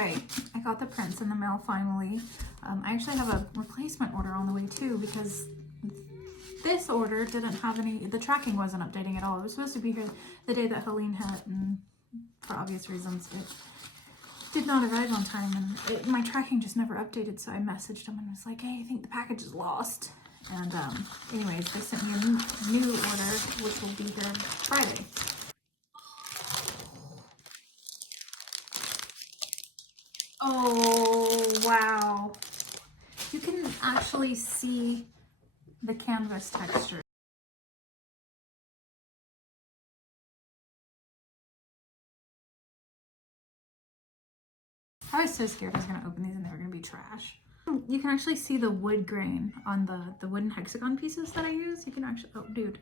Okay, I got the prints in the mail finally. I actually have a replacement order on the way too because this order didn't have any, the tracking wasn't updating at all. It was supposed to be here the day that Helene hit, and for obvious reasons, it did not arrive on time, and my tracking just never updated, so I messaged them and was like, hey, I think the package is lost. And anyways, they sent me a new order, which will be here Friday. Oh, wow. You can actually see the canvas texture. I was so scared I was going to open these and they were going to be trash. You can actually see the wood grain on the wooden hexagon pieces that I use. You can actually, oh dude,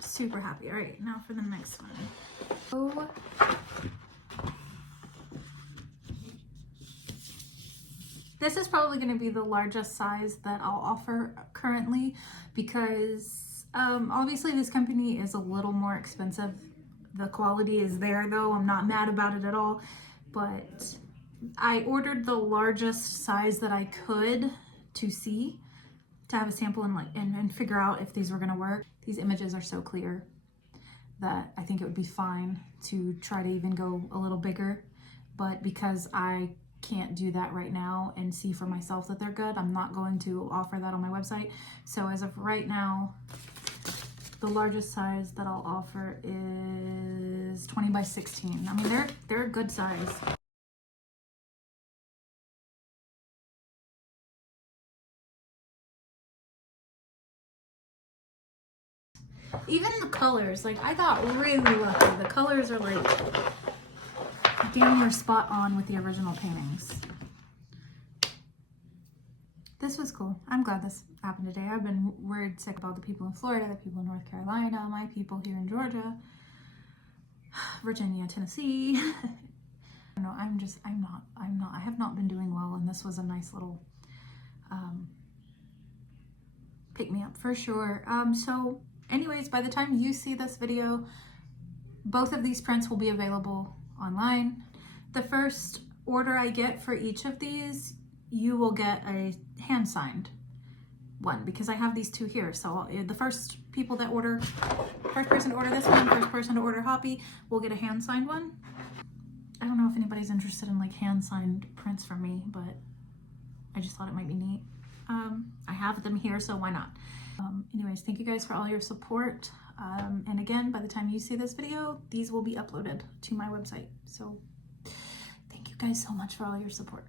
super happy. All right, now for the next one. Oh, this is probably going to be the largest size that I'll offer currently because obviously this company is a little more expensive. The quality is there though. I'm not mad about it at all, but I ordered the largest size that I could to see, to have a sample and figure out if these were going to work. These images are so clear that I think it would be fine to try to even go a little bigger, but because I can't do that right now and see for myself that they're good, I'm not going to offer that on my website. So as of right now, the largest size that I'll offer is 20 by 16. I mean, they're a good size. Even the colors, like I got really lucky. The colors are like damn near spot on with the original paintings. This was cool. I'm glad this happened today. I've been worried sick about the people in Florida, the people in North Carolina, my people here in Georgia, Virginia, Tennessee. No, I have not been doing well, and this was a nice little pick me up for sure. So anyways, by the time you see this video, both of these prints will be available online. The first order I get for each of these, you will get a hand signed one because I have these two here. So the first person to order this one, first person to order Hoppy will get a hand signed one. I don't know if anybody's interested in like hand signed prints from me, but I just thought it might be neat. I have them here, so why not? Anyways, thank you guys for all your support. And again, by the time you see this video, these will be uploaded to my website. So thank you guys so much for all your support.